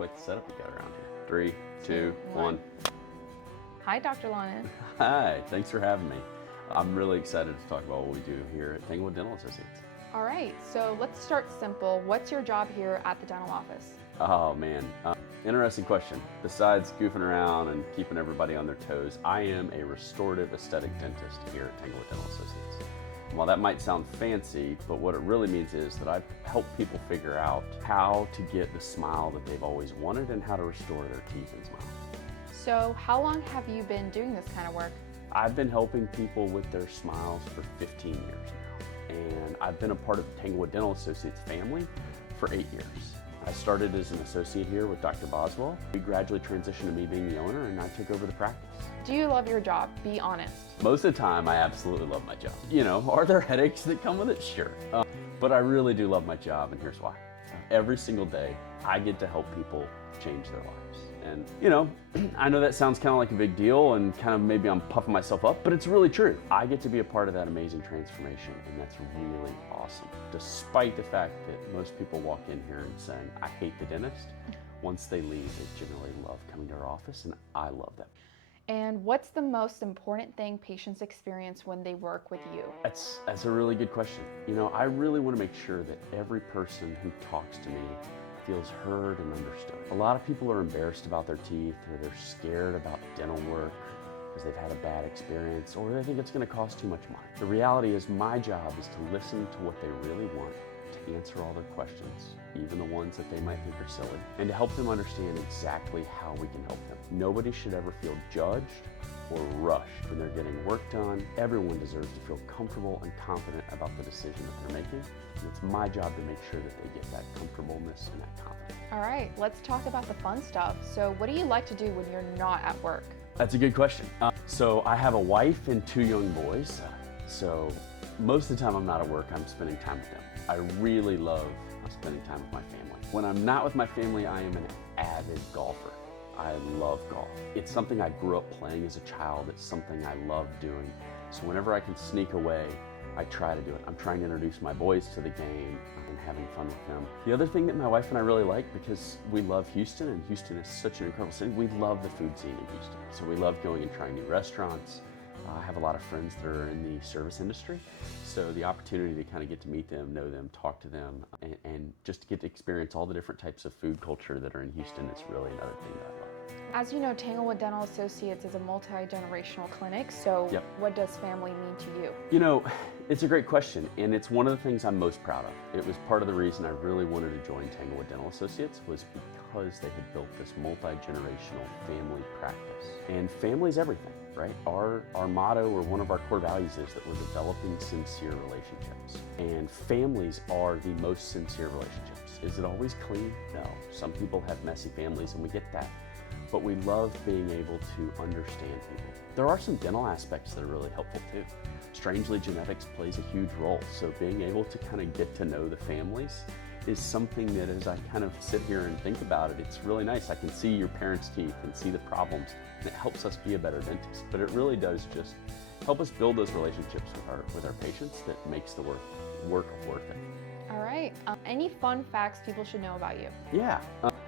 quite the setup we got around here. 3, 2, 1. Hi, Dr. Lawnin. Hi, thanks for having me. I'm really excited to talk about what we do here at Tanglewood Dental Associates. All right, so let's start simple. What's your job here at the dental office? Oh man, interesting question. Besides goofing around and keeping everybody on their toes, I am a restorative aesthetic dentist here at Tanglewood Dental Associates. While that might sound fancy, but what it really means is that I help people figure out how to get the smile that they've always wanted and how to restore their teeth and smile. So how long have you been doing this kind of work? I've been helping people with their smiles for 15 years now, and I've been a part of the Tanglewood Dental Associates family for 8 years. I started as an associate here with Dr. Boswell. We gradually transitioned to me being the owner, and I took over the practice. Do you love your job? Be honest. Most of the time, I absolutely love my job. You know, are there headaches that come with it? Sure. But I really do love my job, and here's why. Every single day, I get to help people change their lives. And, you know, I know that sounds kind of like a big deal and kind of maybe I'm puffing myself up, but it's really true. I get to be a part of that amazing transformation, and that's really awesome. Despite the fact that most people walk in here and saying, I hate the dentist, once they leave, they generally love coming to our office, and I love that. And what's the most important thing patients experience when they work with you? That's a really good question. You know, I really want to make sure that every person who talks to me feels heard and understood. A lot of people are embarrassed about their teeth, or they're scared about dental work because they've had a bad experience, or they think it's going to cost too much money. The reality is my job is to listen to what they really want, to answer all their questions, even the ones that they might think are silly, and to help them understand exactly how we can help them. Nobody should ever feel judged or rushed when they're getting work done. Everyone deserves to feel comfortable and confident about the decision that they're making. And it's my job to make sure that they get that comfortableness and that confidence. All right, let's talk about the fun stuff. So what do you like to do when you're not at work? That's a good question. So I have a wife and 2 young boys. So most of the time I'm not at work, I'm spending time with them. I really love spending time with my family. When I'm not with my family, I am an avid golfer. I love golf. It's something I grew up playing as a child. It's something I love doing. So whenever I can sneak away, I try to do it. I'm trying to introduce my boys to the game and having fun with them. The other thing that my wife and I really like, because we love Houston, and Houston is such an incredible city, we love the food scene in Houston. So we love going and trying new restaurants. I have a lot of friends that are in the service industry, so the opportunity to kind of get to meet them, know them, talk to them, and just to get to experience all the different types of food culture that are in Houston is really another thing that I love. As you know, Tanglewood Dental Associates is a multi-generational clinic, so Yep. What does family mean to you? You know, it's a great question, and it's one of the things I'm most proud of. It was part of the reason I really wanted to join Tanglewood Dental Associates, was because they had built this multi-generational family practice. And family's everything, right? Our motto, or one of our core values, is that we're developing sincere relationships. And families are the most sincere relationships. Is it always clean? No. Some people have messy families, and we get that. But we love being able to understand people. There are some dental aspects that are really helpful too. Strangely, genetics plays a huge role. So being able to kind of get to know the families is something that, as I kind of sit here and think about it, it's really nice. I can see your parents' teeth and see the problems, and it helps us be a better dentist. But it really does just help us build those relationships with our patients that makes the work worth it. All right, any fun facts people should know about you? Yeah,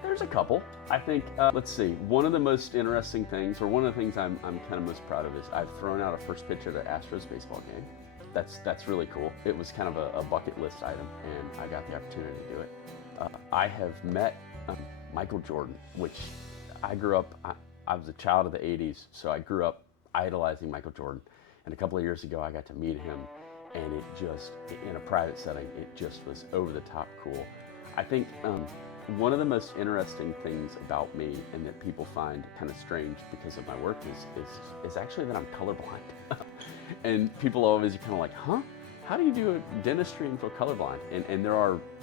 there's a couple. I think, let's see, one of the most interesting things, or one of the things I'm kind of most proud of, is I've thrown out a first pitch at an Astros baseball game. That's really cool. It was kind of a bucket list item, and I got the opportunity to do it. I have met Michael Jordan, which I grew up, I was a child of the 80s, so I grew up idolizing Michael Jordan. And a couple of years ago, I got to meet him, and it just, in a private setting, it just was over the top cool. I think one of the most interesting things about me, and that people find kind of strange because of my work, is actually that I'm colorblind. And people always are kind of like, huh? How do you do dentistry and feel colorblind? And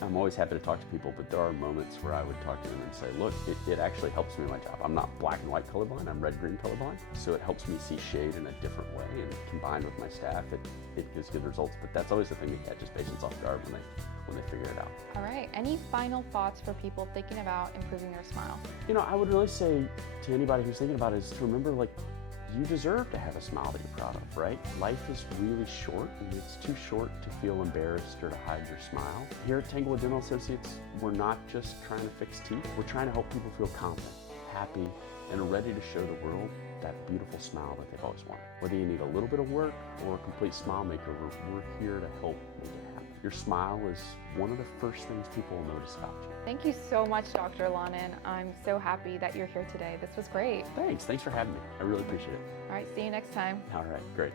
I'm always happy to talk to people, but there are moments where I would talk to them and say, look, it actually helps me in my job. I'm not black and white colorblind, I'm red-green colorblind. So it helps me see shade in a different way, and combined with my staff, it gives good results. But that's always the thing that catches patients off guard when they figure it out. All right, any final thoughts for people thinking about improving their smile? You know, I would really say to anybody who's thinking about it is to remember, like, you deserve to have a smile that you're proud of, right? Life is really short, and it's too short to feel embarrassed or to hide your smile. Here at Tanglewood Dental Associates, we're not just trying to fix teeth, we're trying to help people feel confident, happy, and ready to show the world that beautiful smile that they've always wanted. Whether you need a little bit of work or a complete smile makeover, we're here to help make it happen. Your smile is one of the first things people will notice about you. Thank you so much, Dr. Lawnin. I'm so happy that you're here today. This was great. Thanks for having me. I really appreciate it. All right, see you next time. All right, great.